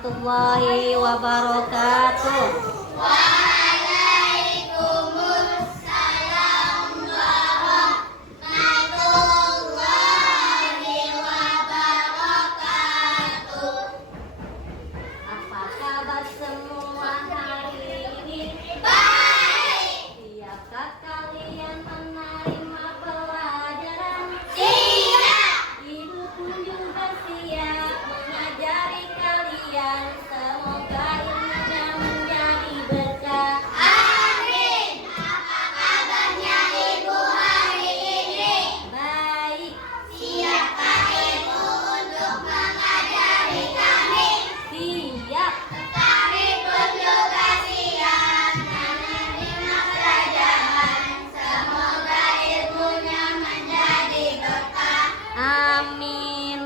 warahmatullahi wabarakatuh. Waalaikumsalam warahmatullahi wabarakatuh. Apa kabar semua hari ini? Baik. Siapkah kalian menerima pelajaran? Siap. Ibu pun juga siap mengajari kalian. Semoga ilmunya menjadi berkah. Amin. Apa kabarnya Ibu hari ini? Baik, Siapkah Ibu untuk mengajari kami? siap. Kami pun juga siap menerima pelajaran. Semoga ilmunya menjadi berkah. Amin.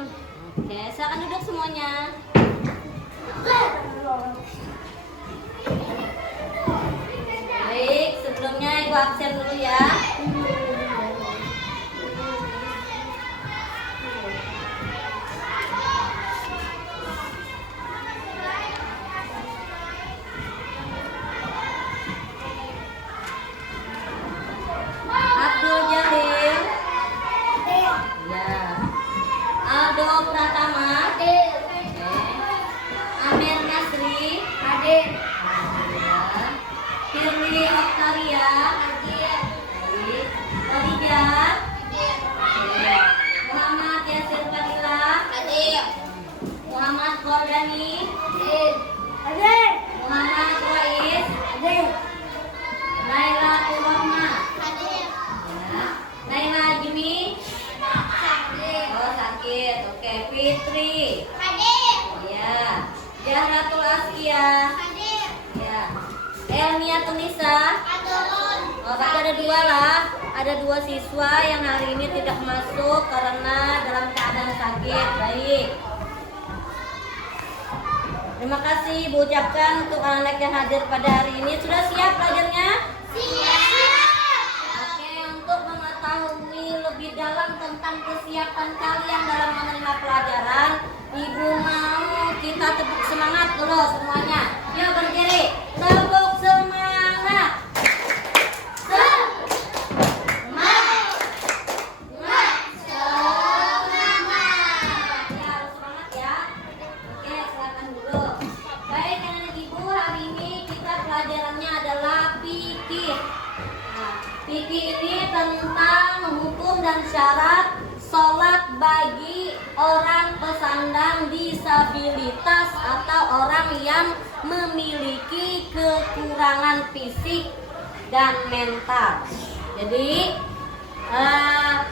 Oke, silakan duduk semuanya. Baik, sebelumnya Ibu absen dulu ya. Abdul Jalil. Ya. Aldo Pratama. Oke. Amir Nasri. Hadir. Ya. Firly Oktaria. Baik. Olivia. Oke. Muhammad Yasir Fadila. Hadir. Muhammad Goldani. Hadir. Muhammad Wais. Hadir. Naila Turahma. Hadir. Ya. Naila Jimmy. Hadir. Oh, sakit. Oke. Fitri. Hadir. Ya. Jahratul Askia. Hadir. Ya. Elmia Tunisa. Hadirun. Oh, berarti ada dua lah. Ada dua siswa yang hari ini tidak masuk karena dalam keadaan sakit. Baik. Terima kasih Ibu ucapkan untuk anak-anak yang hadir pada hari ini. Sudah siap belajarnya? Siap. Oke, untuk mengetahui lebih dalam tentang kesiapan kalian dalam menerima pelajaran, Ibu mau kita tepuk semangat dulu semuanya. Yuk berdiri, tepuk semangat. Semangat. Ya, harus semangat ya. Oke, silakan dulu. Baik, anak ibu, hari ini kita pelajarannya adalah fikih. Nah, fikih ini tentang hukum dan syarat sholat bagi orang penyandang disabilitas atau orang yang memiliki kekurangan fisik dan mental. Jadi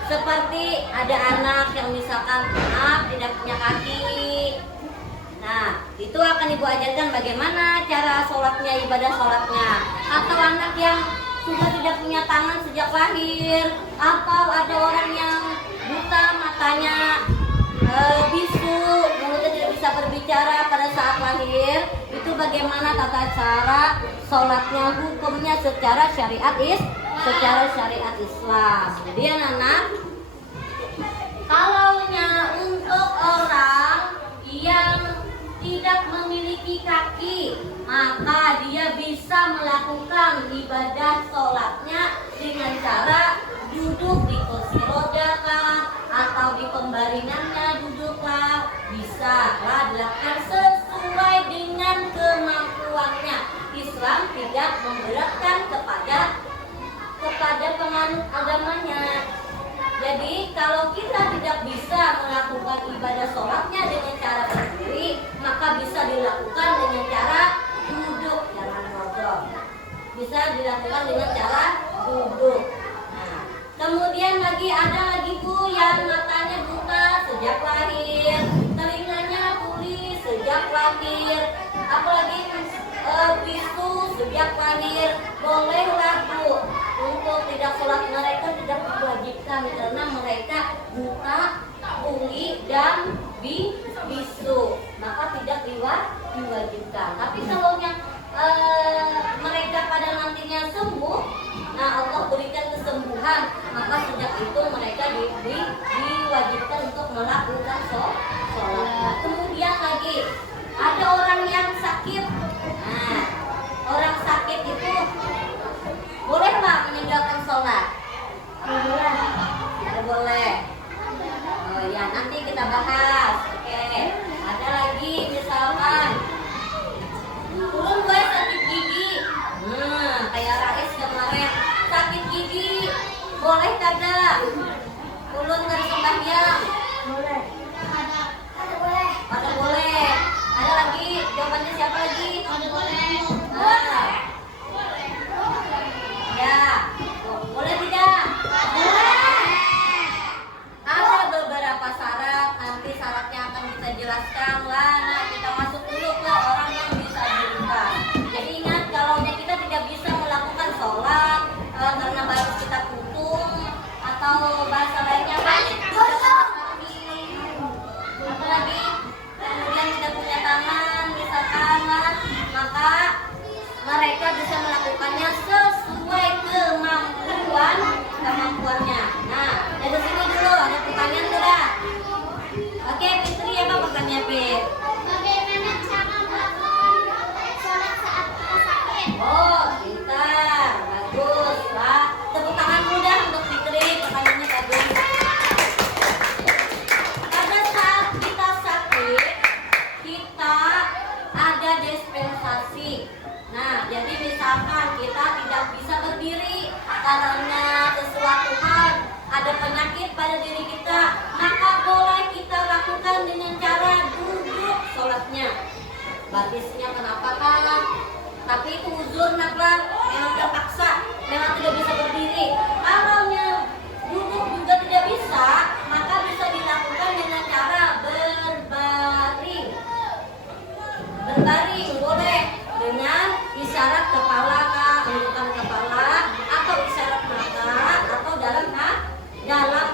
seperti ada anak yang misalkan maaf tidak punya kaki. Nah, itu akan Ibu ajarkan bagaimana cara sholatnya, ibadah sholatnya. Atau anak yang sudah tidak punya tangan sejak lahir, atau ada orang yang buta matanya, bisu, mulutnya tidak bisa berbicara pada saat lahir. Itu bagaimana tata cara sholatnya, hukumnya secara syariat Islam. Jadi anak-anak, kalaunya untuk orang yang tidak memiliki kaki, maka dia bisa melakukan ibadah sholatnya dengan cara duduk di kursi roda kah, atau di pembaringannya duduklah, bisa dilakukan sesuai dengan kemampuannya. Islam tidak memberatkan kepada penganut agamanya. Jadi kalau kita tidak bisa melakukan ibadah sholatnya dengan cara berdiri, maka bisa dilakukan dengan cara duduk, jangan ngobrol. Bisa dilakukan dengan cara duduk. Nah, kemudian ada lagi Bu yang matanya buta sejak lahir, telinganya tuli sejak lahir, apalagi bisu sejak lahir. Bolehlah Bu untuk tidak sholat mereka tidak diwajibkan karena mereka buta, tuli dan bisu, maka tidak diwajibkan. Tapi kalau yang mereka pada nantinya sembuh, nah Allah berikan kesembuhan, maka sejak itu mereka diwajibkan untuk melakukan sholat. Nah, kemudian lagi ada orang Boleh kada? Ulun dari sembahyang. Boleh. Pada boleh. Ada lagi? Jawabannya siapa lagi? Boleh. Nah, ya. Boleh tidak? Ada beberapa syarat, nanti syaratnya akan kita jelaskan lah. Nah, kita masuk dulu ke orang yang disabilitas. Jadi ingat, kalau kita tidak bisa melakukan sholat karena baru kita kuntung atau bahasa lainnya apalagi kemudian tidak punya tangan misalkan lah, maka mereka bisa melakukannya sesuai kemampuannya. Nah, dari sini dulu ada pertanyaan tuh dah. Oke, Fitri, apa pertanyaan Fit? Bagaimana cara melakukan sholat saat kita sakit? Oh, pintar, bagus lah. Tepuk tangan mudah untuk Fitri, pertanyaannya bagus. Pada saat kita sakit, kita ada dispensasi. Nah, jadi misalkan kita tidak bisa berdiri karena sesuatu hal, ada penyakit pada diri kita, maka boleh kita lakukan dengan cara duduk sholatnya. Batisnya kenapa kan? Tapi itu uzur naklah, memang terpaksa, memang tidak bisa berdiri. Kalau duduk juga tidak bisa, maka bisa dilakukan dengan cara berbaring. Berbaring boleh dengan isyarat kepala kah, ulukan kepala, atau isyarat mata, atau dalam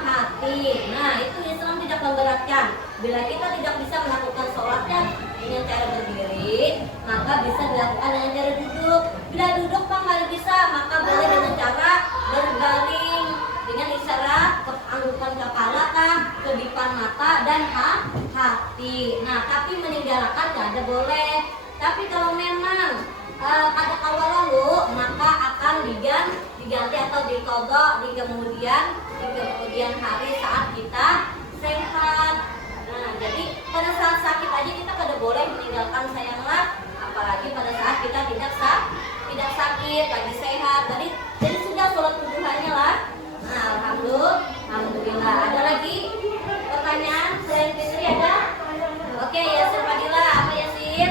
hati. Nah, itu Islam tidak memberatkan. Bila kita tidak bisa melakukan sholatnya dengan cara berdiri, maka bisa dilakukan dengan cara duduk. Bila duduk nggak bisa, maka boleh dengan cara berbaring dengan isyarat anggukan kepala kah, kedipan mata, dan hati. Nah, tapi meninggalkan nggak ada boleh. Tapi kalau memang pada awal lalu, maka akan diganti atau dikodok di kemudian hari saat kita sehat. Nah, jadi pada saat sakit aja kita pada boleh meninggalkan sayanglah, apalagi pada saat kita tidak sakit, lagi sehat. Jadi sudah sholat duhanya lah. Nah, alhamdulillah. Ada lagi pertanyaan selain Fitri ada? Oke, Yasir Fadila, apa Yasir?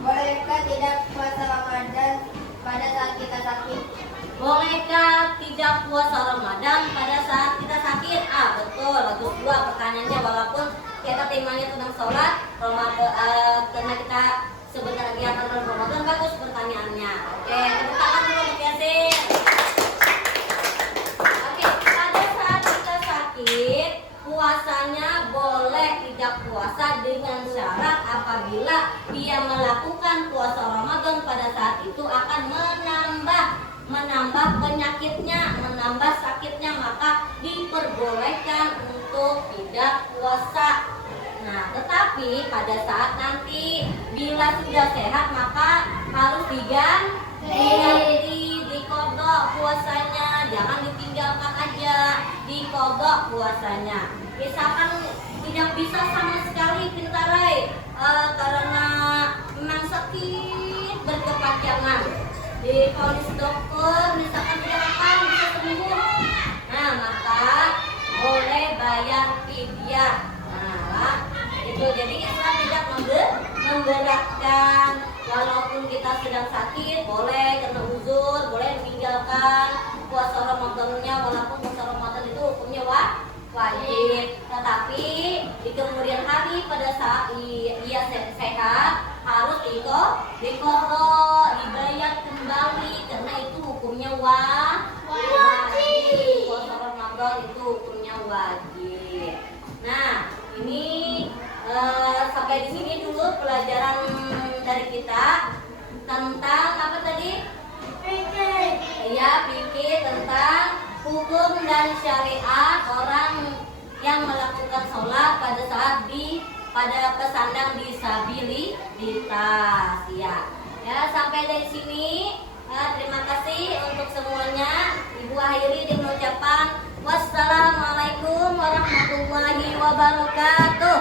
Bolehkah tidak puasa Ramadan pada saat kita sakit? Bolehkah tidak puasa Ramadan pada saat kita sakit? Betul, bagus dua pertanyaannya, walaupun kita temanya tentang sholat, karena kita sebenarnya kegiatan Ramadan, bagus pertanyaannya. Oke, tepuk tangan dulu untuk Yasir. Oke, pada saat kita sakit, puasanya boleh tidak puasa dengan syarat apabila dia melakukan puasa Ramadan pada saat itu akan menambah penyakitnya, menambah sakitnya, maka diperbolehkan untuk tidak puasa. Nah, tetapi pada saat nanti bila sudah sehat, maka harus diganti, dikodok puasanya, jangan ditinggalkan aja, dikodok puasanya. Misalkan tidak bisa sama sekali pintarai karena memang sakit berkepanjangan, divonis dokter misalkan tidak akan bisa sembuh, nah maka boleh bayar fidyah. Nah, itu jadi Islam tidak memberatkan. Walaupun kita sedang sakit, boleh karena uzur, boleh meninggalkan puasa Ramadannya, walaupun puasa Ramadan itu hukumnya wajib. Tetapi di kemudian hari pada saat ia sehat harus dikodok, dibayar kembali karena itu hukumnya wajib. Puasa Ramadan itu hukumnya wajib. Nah, ini sampai di sini dulu pelajaran dari kita tentang apa tadi? Fikih tentang hukum dan syariat orang yang melakukan sholat pada saat pada pesandang disabilitas. Ya, sampai dari sini. Terima kasih untuk semuanya. Ibu akhiri dengan ucapan wassalamualaikum warahmatullahi wabarakatuh.